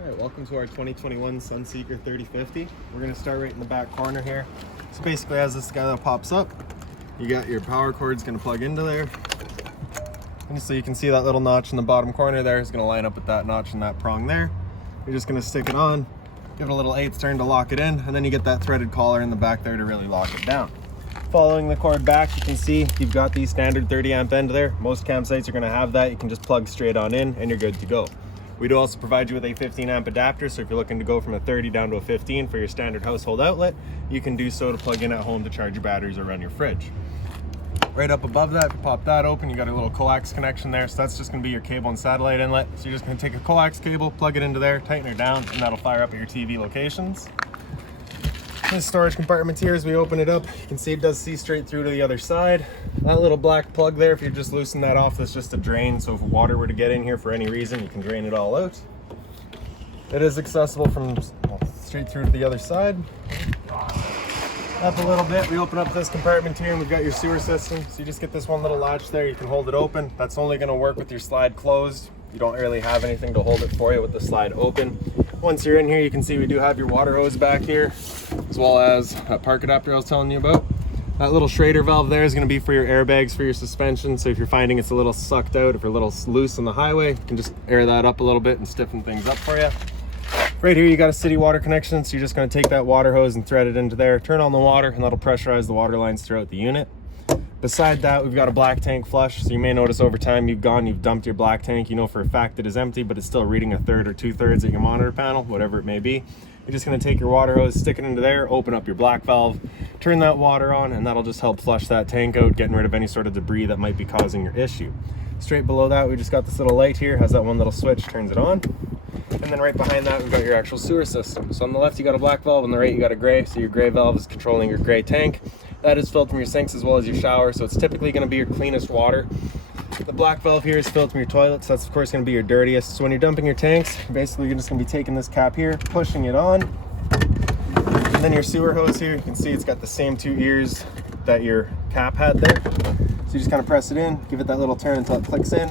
Alright, welcome to our 2021 Sunseeker 3050. We're going to start right in the back corner here. So basically, as this guy pops up, you got your power cord's going to plug into there. And so you can see that little notch in the bottom corner there is going to line up with that notch and that prong there. You're just going to stick it on, give it a little 1/8 turn to lock it in, and then you get that threaded collar in the back there to really lock it down. Following the cord back, you can see you've got the standard 30 amp end there. Most campsites are going to have that. You can just plug straight on in and you're good to go. We do also provide you with a 15 amp adapter, so if you're looking to go from a 30 down to a 15 for your standard household outlet, you can do so to plug in at home to charge your batteries or run your fridge. Right up above that, pop that open, you got a little coax connection there, so that's just going to be your cable and satellite inlet. So you're just going to take a coax cable, plug it into there, tighten it down, and that'll fire up at your TV locations. This storage compartment here, as we open it up, you can see it does see straight through to the other side. That little black plug there, if you just loosen that off, that's just a drain, so if water were to get in here for any reason, you can drain it all out. It is accessible from straight through to the other side. Up a little bit, we open up this compartment here and we've got your sewer system. So you just get this one little latch there, you can hold it open. That's only going to work with your slide closed. You don't really have anything to hold it for you with the slide open. Once you're in here, you can see we do have your water hose back here, as well as that park adapter I was telling you about. That little Schrader valve there is going to be for your airbags for your suspension. So if you're finding it's a little sucked out, if you're a little loose on the highway, you can just air that up a little bit and stiffen things up for you. Right here, you got a city water connection. So you're just going to take that water hose and thread it into there, turn on the water, and that'll pressurize the water lines throughout the unit. Beside that, we've got a black tank flush. So you may notice over time you've dumped your black tank. You know for a fact it is empty, but it's still reading 1/3 or 2/3 at your monitor panel, whatever it may be. You're just going to take your water hose, stick it into there, open up your black valve, turn that water on, and that'll just help flush that tank out, getting rid of any sort of debris that might be causing your issue. Straight below that, we just got this little light here, has that one little switch, turns it on. And then right behind that, we've got your actual sewer system. So on the left, you got a black valve, on the right, you got a gray. So your gray valve is controlling your gray tank. That is filled from your sinks as well as your shower. So it's typically going to be your cleanest water. The black valve here is filled from your toilet. So that's of course going to be your dirtiest. So when you're dumping your tanks, basically you're just going to be taking this cap here, pushing it on. And then your sewer hose here, you can see it's got the same 2 ears that your cap had there. So you just kind of press it in, give it that little turn until it clicks in.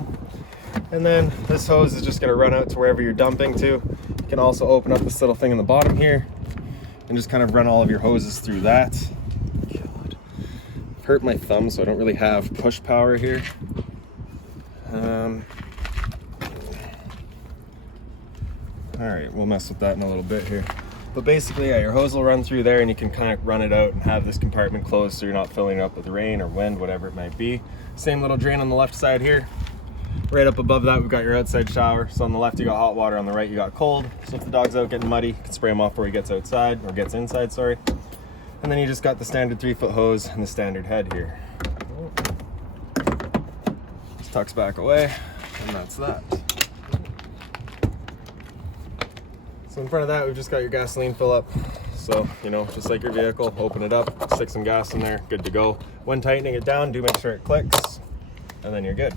And then this hose is just going to run out to wherever you're dumping to. You can also open up this little thing in the bottom here and just kind of run all of your hoses through that. God. I've hurt my thumb, so I don't really have push power here. Alright, we'll mess with that in a little bit here. But basically, yeah, your hose will run through there and you can kind of run it out and have this compartment closed so you're not filling it up with rain or wind, whatever it might be. Same little drain on the left side here. Right up above that, we've got your outside shower. So on the left, you got hot water. On the right, you got cold. So if the dog's out getting muddy, you can spray him off where he gets outside, or gets inside, sorry. And then you just got the standard 3-foot hose and the standard head here. Just tucks back away, and that's that. So in front of that, we've just got your gasoline fill up. So, you know, just like your vehicle, open it up, stick some gas in there, good to go. When tightening it down, do make sure it clicks, and then you're good.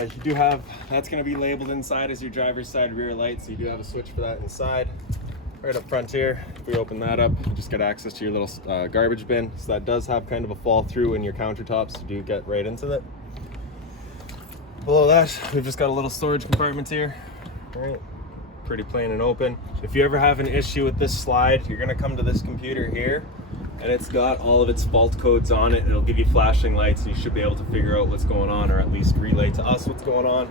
You do have, that's going to be labeled inside as your driver's side rear light, so you do have a switch for that inside. Right up front here, if we open that up, you just get access to your little garbage bin. So that does have kind of a fall through in your countertops, so you do get right into it. Below that, we've just got a little storage compartment here. All right, pretty plain and open. If you ever have an issue with this slide, you're going to come to this computer here, and it's got all of its fault codes on it. It'll give you flashing lights, so you should be able to figure out what's going on, or at least relay to us what's going on.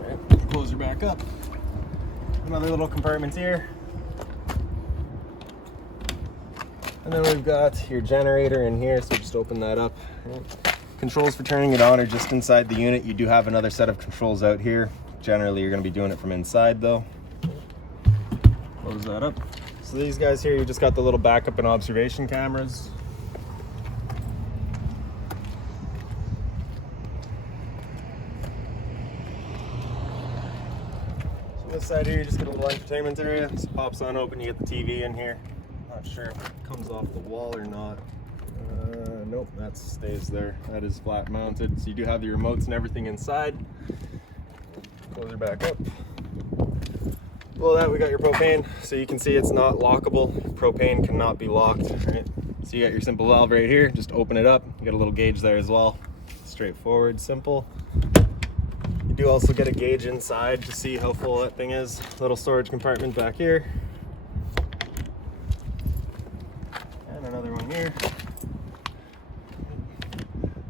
All right, close her back up. Another little compartment here. And then we've got your generator in here, so just open that up. Controls for turning it on are just inside the unit. You do have another set of controls out here. Generally, you're going to be doing it from inside though. Close that up. So these guys here, you just got the little backup and observation cameras. So this side here, you just get a little entertainment area. This pops on open, you get the TV in here. Not sure if it comes off the wall or not. Nope, that stays there. That is flat mounted. So you do have the remotes and everything inside. Close her back up. Below that, we got your propane. So you can see it's not lockable. Propane cannot be locked, right? So you got your simple valve right here. Just open it up. You got a little gauge there as well. Straightforward, simple. You do also get a gauge inside to see how full that thing is. Little storage compartment back here. And another one here.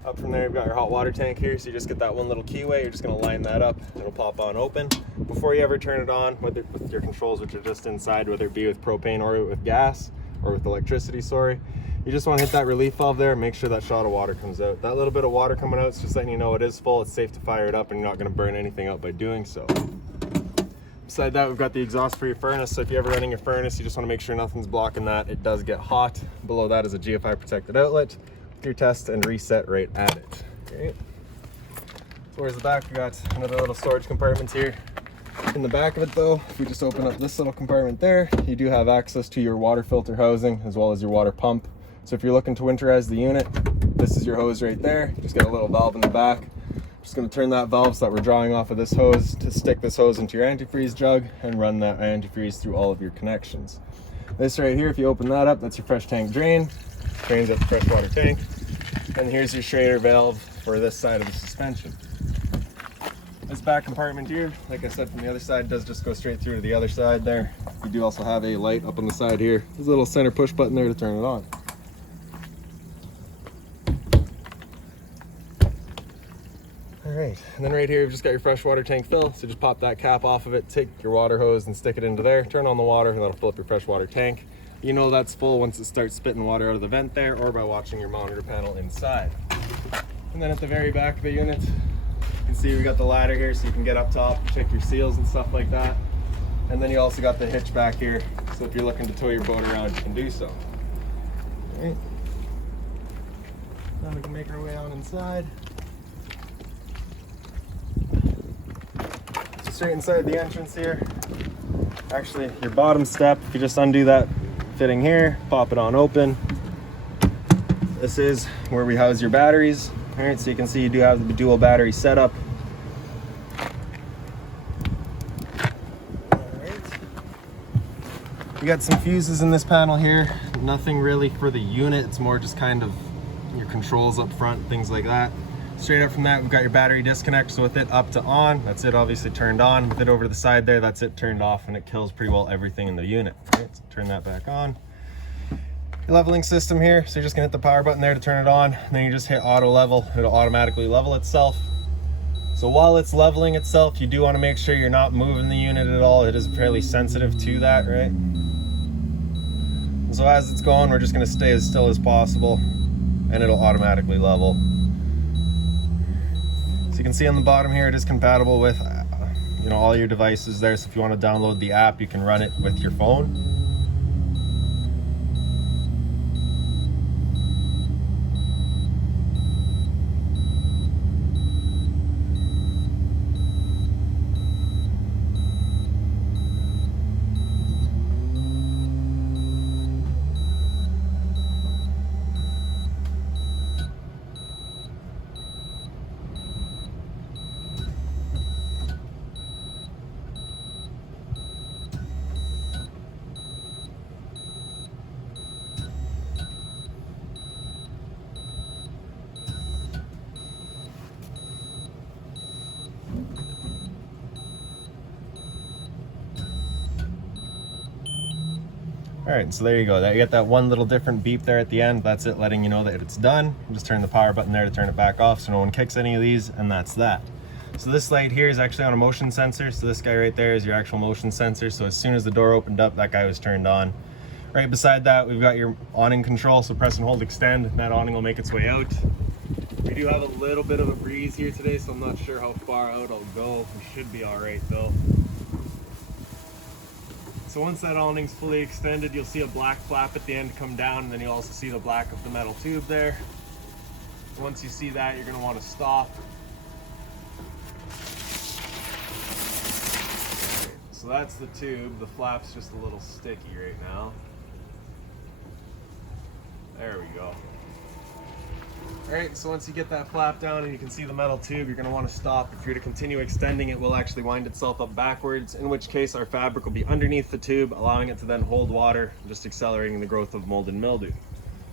Up from there, you've got your hot water tank here, so you just get that one little keyway. You're just going to line that up, it'll pop on open. Before you ever turn it on, whether with your controls, which are just inside, whether it be with propane or with gas, or with electricity, sorry, you just want to hit that relief valve there, make sure that shot of water comes out. That little bit of water coming out is just letting you know it is full, it's safe to fire it up, and you're not going to burn anything out by doing so. Beside that, we've got the exhaust for your furnace, so if you're ever running your furnace, you just want to make sure nothing's blocking that. It does get hot. Below that is a GFI protected outlet. Your test and reset right at it. Okay. Towards the back, we got another little storage compartment here. In the back of it though, if we just open up this little compartment there, you do have access to your water filter housing as well as your water pump. So if you're looking to winterize the unit, this is your hose right there. Just got a little valve in the back. Just going to turn that valve so that we're drawing off of this hose to stick this hose into your antifreeze jug and run that antifreeze through all of your connections. This right here, if you open that up, that's your fresh tank drain. Drains at the freshwater tank. And here's your Schrader valve for this side of the suspension. This back compartment here, like I said from the other side, does just go straight through to the other side there. You do also have a light up on the side here. There's a little center push button there to turn it on. All right, and then right here, you've just got your freshwater tank fill. So just pop that cap off of it, take your water hose and stick it into there, turn on the water, and that'll fill up your freshwater tank. You know that's full once it starts spitting water out of the vent there, or by watching your monitor panel inside. And then at the very back of the unit, you can see we got the ladder here so you can get up top, check your seals and stuff like that. And then you also got the hitch back here, so if you're looking to tow your boat around, you can do so. All right. Now we can make our way on inside. So straight inside the entrance here, actually your bottom step, if you just undo that fitting here, pop it on open. This is where we house your batteries. All right, so you can see you do have the dual battery setup. All right. You got some fuses in this panel here. Nothing really for the unit. It's more just kind of your controls up front, things like that. Straight up from that, we've got your battery disconnect. So with it up to on, that's it obviously turned on. With it over to the side there, that's it turned off, and it kills pretty well everything in the unit. Right, so turn that back on. Your leveling system here, so you're just gonna hit the power button there to turn it on, and then you just hit auto level. It'll automatically level itself. So while it's leveling itself, you do want to make sure you're not moving the unit at all. It is fairly sensitive to that, right? So as it's going, we're just gonna stay as still as possible, and it'll automatically level. So you can see on the bottom here, it is compatible with all your devices there. So if you want to download the app, you can run it with your phone. All right, so there you go. You get that one little different beep there at the end. That's it, letting you know that it's done. You just turn the power button there to turn it back off so no one kicks any of these, and that's that. So this light here is actually on a motion sensor. So this guy right there is your actual motion sensor. So as soon as the door opened up, that guy was turned on. Right beside that, we've got your awning control. So press and hold extend, and that awning will make its way out. We do have a little bit of a breeze here today, so I'm not sure how far out I'll go. We should be all right though. So once that awning's fully extended, you'll see a black flap at the end come down, and then you'll also see the black of the metal tube there. Once you see that, you're going to want to stop. So that's the tube. The flap's just a little sticky right now. There we go. Alright, so once you get that flap down and you can see the metal tube, you're going to want to stop. If you're to continue extending, it will actually wind itself up backwards, in which case our fabric will be underneath the tube, allowing it to then hold water, just accelerating the growth of mold and mildew.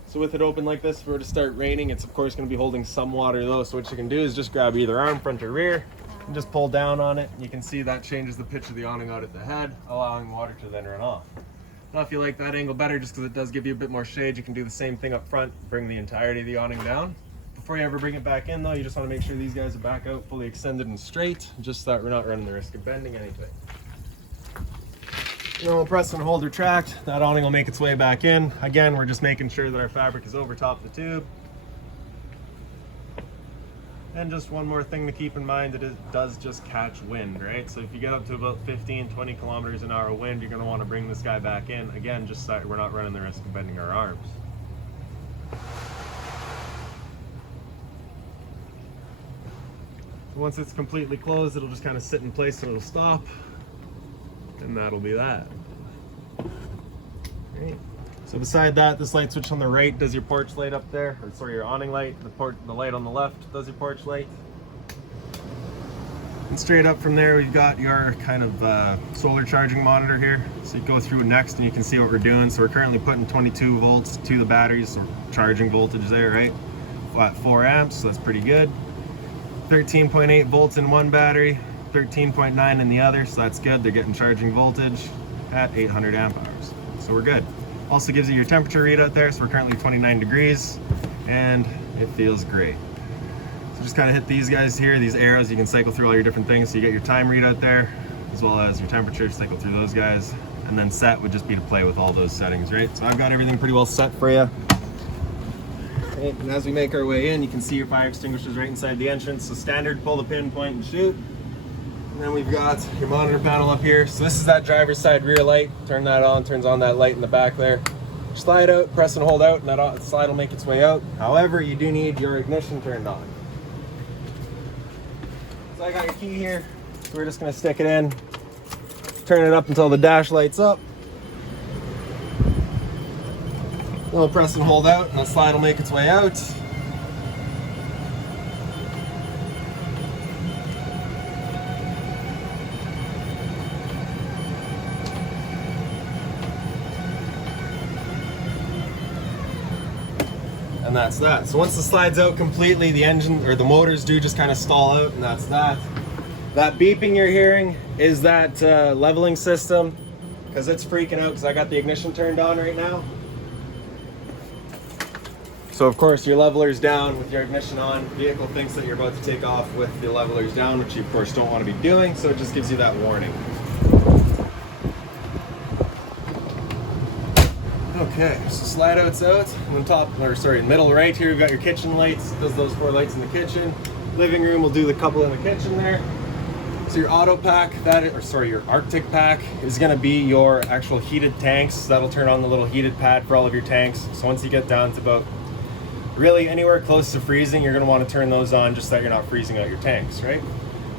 So with it open like this, if it were to start raining, it's of course going to be holding some water though, so what you can do is just grab either arm, front or rear, And just pull down on it. You can see that changes the pitch of the awning out at the head, allowing water to then run off. Now if you like that angle better, just because it does give you a bit more shade, you can do the same thing up front, bring the entirety of the awning down. Before you ever bring it back in though, you just want to make sure these guys are back out fully extended and straight, just so that we're not running the risk of bending anything. We'll press and hold retract. That awning will make its way back in. Again, we're just making sure that our fabric is over top the tube. And just one more thing to keep in mind, that it does just catch wind, right? So if you get up to about 15, 20 kilometers an hour wind, you're gonna wanna bring this guy back in. Again, just so we're not running the risk of bending our arms. Once it's completely closed, it'll just kind of sit in place and it'll stop. And that'll be that. Right. So beside that, this light switch on the right does your porch light up there, or sorry, your awning light. The light on the left does your porch light. And straight up from there, we've got your kind of solar charging monitor here. So you go through next and you can see what we're doing. So we're currently putting 22 volts to the batteries, so charging voltage there, right? At 4 amps, so that's pretty good. 13.8 volts in one battery, 13.9 in the other, so that's good. They're getting charging voltage at 800 amp hours, so we're good. Also gives you your temperature readout there, so we're currently 29 degrees, and it feels great. So just kind of hit these guys here, these arrows, you can cycle through all your different things, so you get your time readout there, as well as your temperature, cycle through those guys, and then set would just be to play with all those settings, right? So I've got everything pretty well set for you. Right, and as we make our way in, you can see your fire extinguishers right inside the entrance, so standard, pull the pin, point, and shoot. And then we've got your monitor panel up here. So this is that driver's side rear light. Turn that on, turns on that light in the back there. Slide out, press and hold out, and that slide will make its way out. However, you do need your ignition turned on. So I got your key here. So we're just gonna stick it in, turn it up until the dash lights up. Then we'll press and hold out, and that slide will make its way out. And that's that. So once the slide's out completely, the engine or the motors do just kind of stall out, and that's that. That beeping you're hearing is that leveling system, because it's freaking out because I got the ignition turned on right now. So of course your leveler's down with your ignition on. The vehicle thinks that you're about to take off with the levelers down, which you of course don't want to be doing, so it just gives you that warning. Okay, so slide out's out. On top, or sorry, middle right here, we've got your kitchen lights. It does those 4 lights in the kitchen. Living room will do the couple in the kitchen there. So your auto pack, your Arctic pack is gonna be your actual heated tanks. That'll turn on the little heated pad for all of your tanks. So once you get down to about really anywhere close to freezing, you're gonna wanna turn those on just so that you're not freezing out your tanks, right?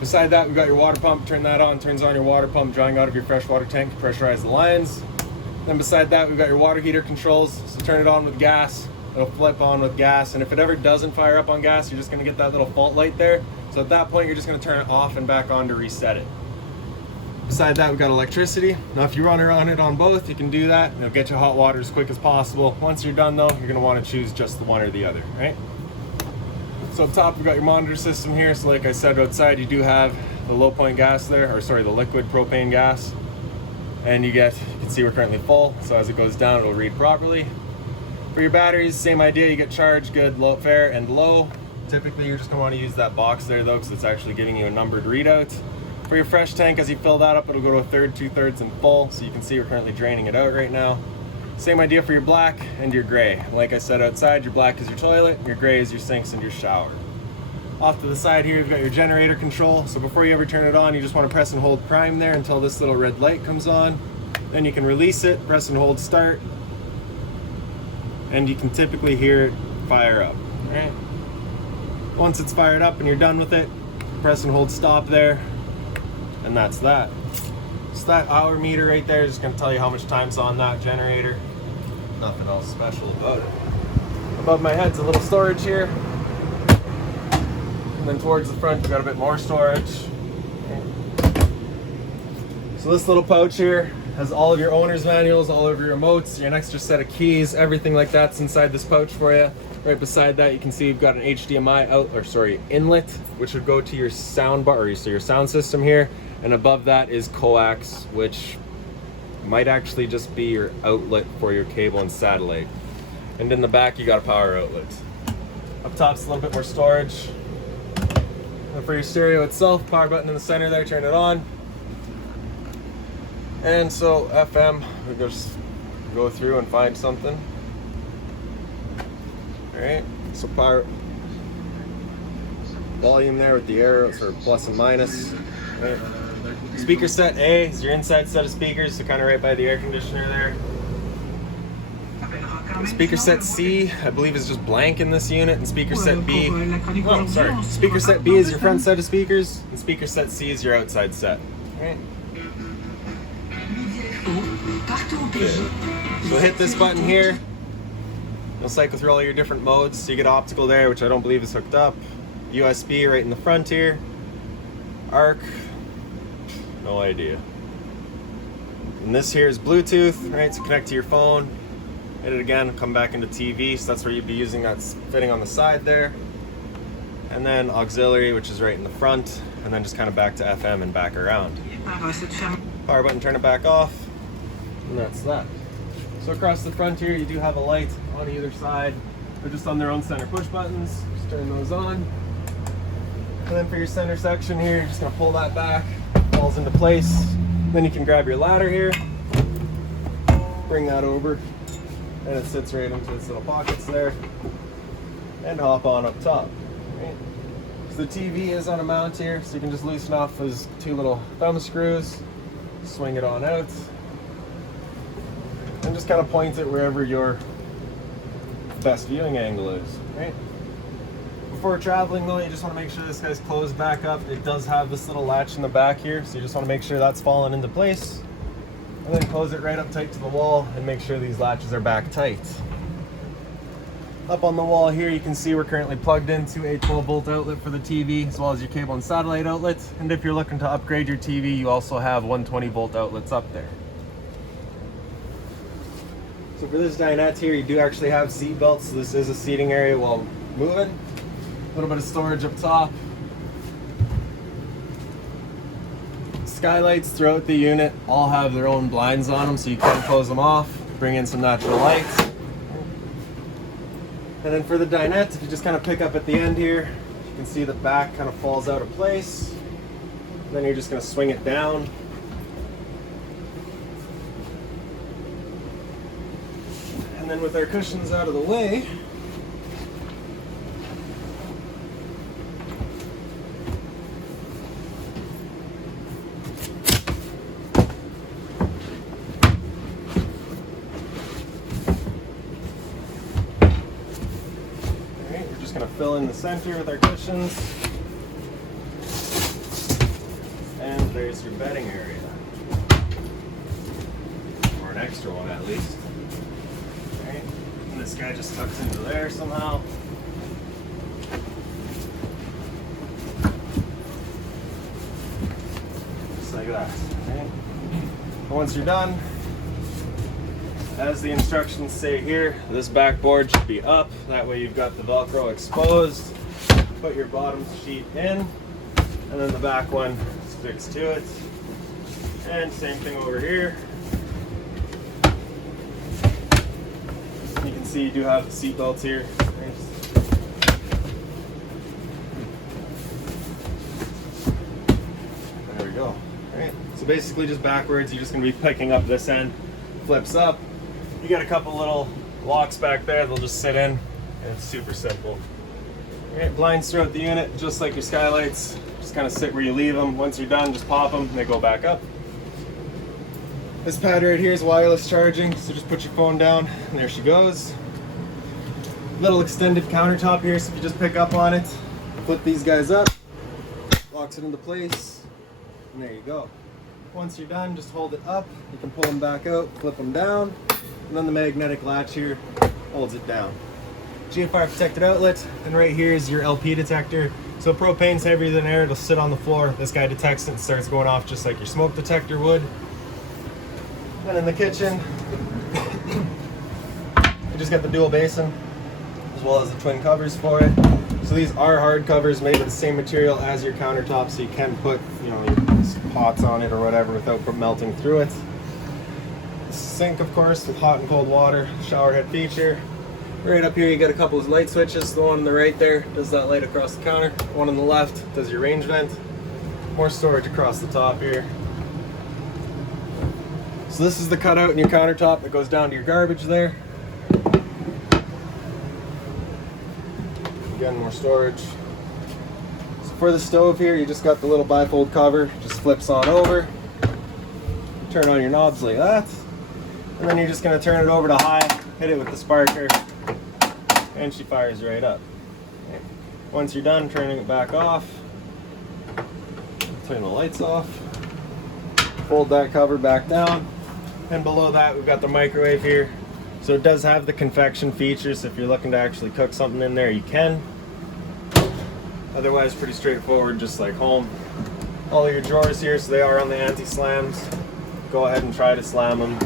Beside that, we've got your water pump. Turn that on, turns on your water pump, drawing out of your freshwater tank to pressurize the lines. Then beside that, we've got your water heater controls. So turn it on with gas, it'll flip on with gas. And if it ever doesn't fire up on gas, you're just gonna get that little fault light there. So at that point, you're just gonna turn it off and back on to reset it. Beside that, we've got electricity. Now, if you run it on both, you can do that. It'll get you hot water as quick as possible. Once you're done though, you're gonna wanna choose just the one or the other, right? So up top, we've got your monitor system here. So like I said, outside, you do have the low point gas there, or sorry, the liquid propane gas. And you can see we're currently full, so as it goes down, it'll read properly. For your batteries, same idea, you get charged good, low, fair, and low. Typically, you're just gonna wanna use that box there though, because it's actually giving you a numbered readout. For your fresh tank, as you fill that up, it'll go to 1/3, 2/3, and full, so you can see we're currently draining it out right now. Same idea for your black and your gray. Like I said outside, your black is your toilet, your gray is your sinks and your shower. Off to the side here, you've got your generator control. So before you ever turn it on, you just want to press and hold prime there until this little red light comes on. Then you can release it, press and hold start, and you can typically hear it fire up. All right. Once it's fired up and you're done with it, press and hold stop there, and that's that. So that hour meter right there is just going to tell you how much time's on that generator. Nothing else special about it. Above my head's a little storage here. And then towards the front, we've got a bit more storage. So this little pouch here Has all of your owner's manuals, all of your remotes, an extra set of keys, everything like that's inside this pouch for you. Right beside that, you can see you've got an HDMI inlet, which would go to your sound bar, or your sound system here. And above that is coax, which might actually just be your outlet for your cable and satellite. And in the back, you got a power outlet. Up top's a little bit more storage. And for your stereo itself, power button in the center there, turn it on. And so FM, we just go through and find something. All right, so power, volume there with the arrows for plus and minus. Right. Speaker set A is your inside set of speakers, so kind of right by the air conditioner there. Speaker set C, I believe, is just blank in this unit, and speaker set B, speaker set B is your front set of speakers, and speaker set C is your outside set. All right. Okay. So hit this button here. You'll cycle through all your different modes. So you get optical there, which I don't believe is hooked up. USB right in the front here. ARC, no idea. And this here is Bluetooth, right? So connect to your phone. Hit it again, come back into TV. So that's where you'd be using, that's fitting on the side there. And then auxiliary, which is right in the front. And then just kind of back to FM and back around. Power button, turn it back off. And that's that. So across the front here, you do have a light on either side. They're just on their own center push buttons. Just turn those on. And then for your center section here, you're just gonna pull that back, falls into place. Then you can grab your ladder here, bring that over, and it sits right into its little pockets there, and hop on up top. Right? So the TV is on a mount here, so you can just loosen off those two little thumb screws, swing it on out, and just kind of point it wherever your best viewing angle is, right? Before traveling though, you just want to make sure this guy's closed back up. It does have this little latch in the back here, so you just want to make sure that's fallen into place. And then close it right up tight to the wall and make sure these latches are back tight. Up on the wall here, you can see we're currently plugged into a 12-volt outlet for the TV, as well as your cable and satellite outlet. And if you're looking to upgrade your TV, you also have 120-volt outlets up there. So for this dinette here, you do actually have seat belts, so this is a seating area while moving. A little bit of storage up top. Skylights throughout the unit all have their own blinds on them, so you can close them off, bring in some natural light. And then for the dinette, if you just kind of pick up at the end here, you can see the back kind of falls out of place. And then you're just going to swing it down. And then with our cushions out of the way, we're just going to fill in the center with our cushions. And there's your bedding area. Or an extra one at least. And this guy just tucks into there somehow. Just like that. Okay. Once you're done, as the instructions say here, this backboard should be up. That way you've got the Velcro exposed. Put your bottom sheet in, and then the back one sticks to it. And same thing over here. You can see you do have the seat belts here. There we go. All right. So basically just backwards, you're just going to be picking up this end, flips up. You got a couple little locks back there, they'll just sit in, and it's super simple. All right, blinds throughout the unit, just like your skylights. Just kind of sit where you leave them. Once you're done, just pop them and they go back up. This pad right here is wireless charging, so just put your phone down and there she goes. Little extended countertop here, so if you just pick up on it, flip these guys up, locks it into place, and there you go. Once you're done, just hold it up. You can pull them back out, flip them down, and then the magnetic latch here holds it down. GFR protected outlet, and right here is your LP detector. So propane's heavier than air, it'll sit on the floor. This guy detects it and starts going off just like your smoke detector would. And in the kitchen, you just got the dual basin as well as the twin covers for it. So these are hard covers made of the same material as your countertop, so you can put, you know, your pots on it or whatever without melting through it. Sink, of course, with hot and cold water, shower head feature. Right up here you got a couple of light switches. The one on the right there does that light across the counter. The one on the left does your range vent. More storage across the top here. So this is the cutout in your countertop that goes down to your garbage there. Again, more storage. So for the stove here, you just got the little bifold cover, just flips on over. Turn on your knobs like that. And then you're just gonna turn it over to high, hit it with the sparker, and she fires right up. Okay. Once you're done turning it back off, turn the lights off, fold that cover back down, and below that we've got the microwave here. So it does have the convection features, so if you're looking to actually cook something in there, you can. Otherwise, pretty straightforward, just like home. All of your drawers here, so they are on the anti-slams. Go ahead and try to slam them.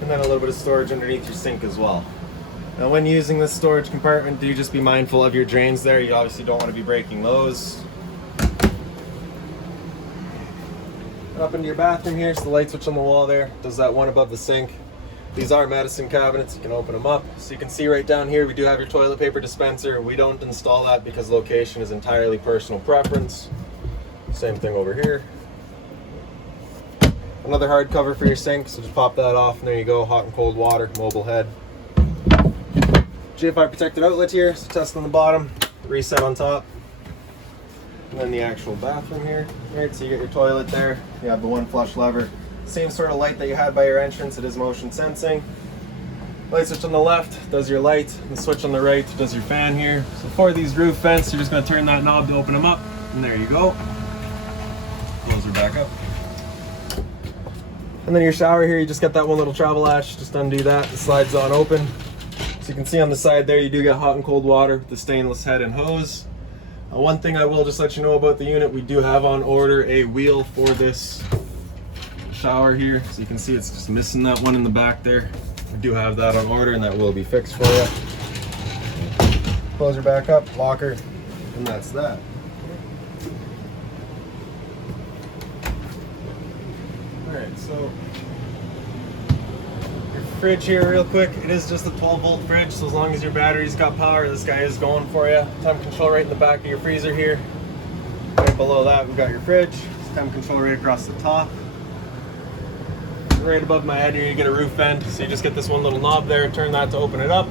And then a little bit of storage underneath your sink as well. Now when using this storage compartment, do just be mindful of your drains there. You obviously don't want to be breaking those. And up into your bathroom here, so the light switch on the wall there does that one above the sink. These are medicine cabinets, you can open them up. So you can see right down here, we do have your toilet paper dispenser. We don't install that because location is entirely personal preference. Same thing over here. Another hard cover for your sink, so just pop that off and there you go, hot and cold water, mobile head. GFI protected outlet here, so test on the bottom, reset on top. And then the actual bathroom here. Right, so you get your toilet there, you have the one flush lever. Same sort of light that you had by your entrance, it is motion sensing. Light switch on the left does your light, the switch on the right does your fan here. So for these roof vents, you're just going to turn that knob to open them up, and there you go. Close her back up. And then your shower here, you just got that one little travel latch, just undo that, the slide's on open. So you can see on the side there, you do get hot and cold water, the stainless head and hose. One thing I will just let you know about the unit, we do have on order a wheel for this shower here. So you can see it's just missing that one in the back there. We do have that on order and that will be fixed for you. Close her back up, lock her, and that's that. Alright, so your fridge here real quick, it is just a 12-volt fridge, so as long as your battery's got power, this guy is going for you. Temp control right in the back of your freezer here. Right below that we've got your fridge. Temp control right across the top. Right above my head here you get a roof vent, so you just get this one little knob there, turn that to open it up.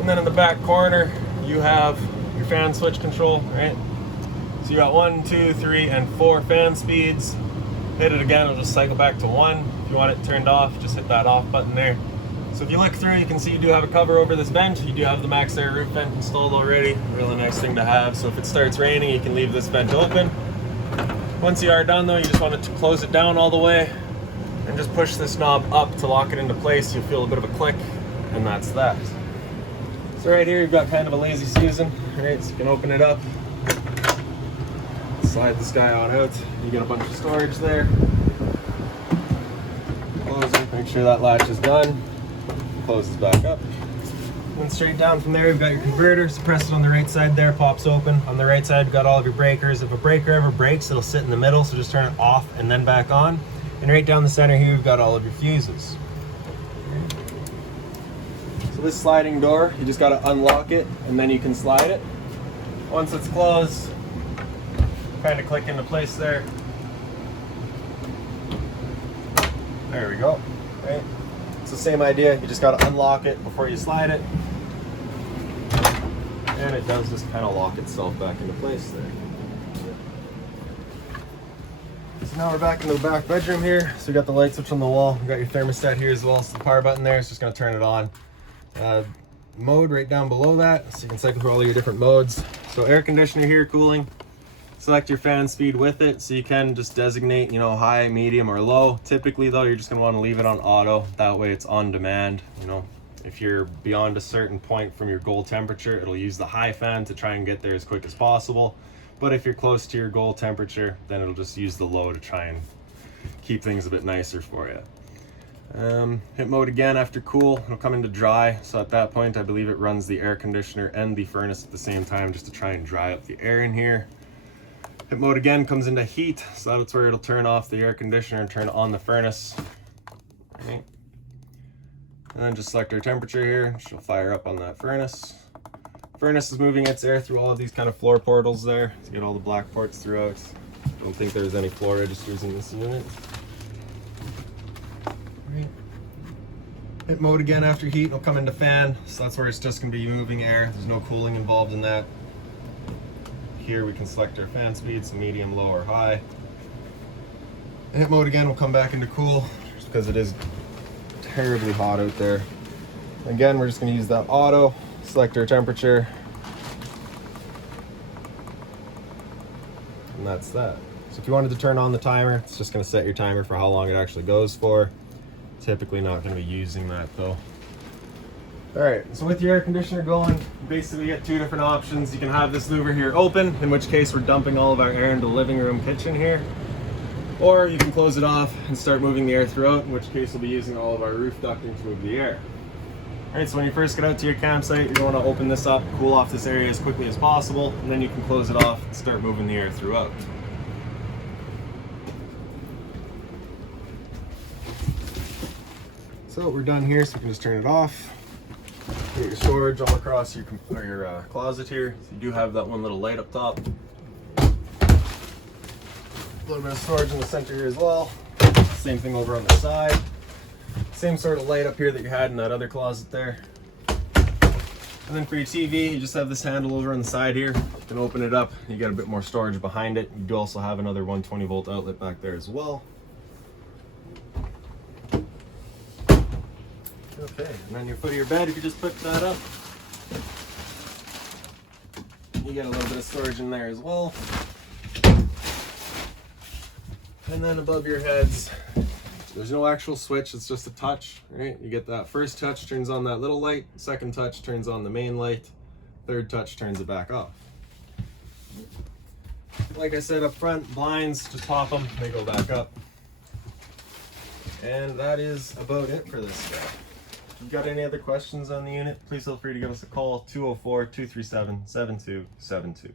And then in the back corner you have your fan switch control, right? So you got 1, 2, 3, and 4 fan speeds. Hit it again, it'll just cycle back to 1. If you want it turned off, just hit that off button there. So if you look through, you can see you do have a cover over this vent. You do have the max air roof vent installed already. Really nice thing to have. So if it starts raining, you can leave this vent open. Once you are done though, you just want to close it down all the way and just push this knob up to lock it into place. You'll feel a bit of a click, and that's that. So right here, you've got kind of a lazy Susan. Right, so you can open it up. Slide this guy on out. You get a bunch of storage there. Close it, make sure that latch is done. Closes back up. And then straight down from there, you've got your converter. So press it on the right side there, pops open. On the right side, you've got all of your breakers. If a breaker ever breaks, it'll sit in the middle, so just turn it off and then back on. And right down the center here, you've got all of your fuses. So this sliding door, you just got to unlock it and then you can slide it. Once it's closed, kind of click into place there. There we go. Right. It's the same idea. You just got to unlock it before you slide it, and it does just kind of lock itself back into place there. So now we're back into the back bedroom here. So we got the light switch on the wall. We got your thermostat here as well. So the power button there is just going to turn it on. Mode right down below that, so you can cycle through all your different modes. So air conditioner here, cooling. Select your fan speed with it, so you can just designate, you know, high, medium, or low. Typically though, you're just gonna want to leave it on auto. That way it's on demand. You know, if you're beyond a certain point from your goal temperature, it'll use the high fan to try and get there as quick as possible. But if you're close to your goal temperature, then it'll just use the low to try and keep things a bit nicer for you. Hit mode again after cool, it'll come into dry. So at that point, I believe it runs the air conditioner and the furnace at the same time just to try and dry up the air in here. Hit mode again comes into heat, so that's where it'll turn off the air conditioner and turn on the furnace. Okay. And then just select our temperature here, she'll fire up on that furnace. Furnace is moving its air through all of these kind of floor portals there to get all the black parts throughout. I don't think there's any floor registers in this unit. Right. Hit mode again after heat, it'll come into fan, so that's where it's just going to be moving air. There's no cooling involved in that. Here we can select our fan speeds, medium, low, or high. Hit mode again will come back into cool, just because it is terribly hot out there. Again, we're just going to use that auto, select our temperature, and that's that. So if you wanted to turn on the timer, it's just going to set your timer for how long it actually goes for. Typically not going to be using that though. Alright, so with your air conditioner going, you basically get two different options. You can have this louver here open, in which case we're dumping all of our air into the living room kitchen here. Or you can close it off and start moving the air throughout, in which case we'll be using all of our roof ducting to move the air. Alright, so when you first get out to your campsite, you're going to open this up, cool off this area as quickly as possible, and then you can close it off and start moving the air throughout. So we're done here, so we can just turn it off. Get your storage all across your closet here. So you do have that one little light up top. A little bit of storage in the center here as well. Same thing over on the side. Same sort of light up here that you had in that other closet there. And then for your TV, you just have this handle over on the side here. You can open it up. You got a bit more storage behind it. You do also have another 120 volt outlet back there as well. Okay, and then your foot of your bed, if you just put that up, you get a little bit of storage in there as well. And then above your heads, there's no actual switch, it's just a touch, right? You get that first touch, turns on that little light, second touch turns on the main light, third touch turns it back off. Like I said up front, blinds, just pop them, they go back up. And that is about it for this guy. If you've got any other questions on the unit, please feel free to give us a call, 204-237-7272.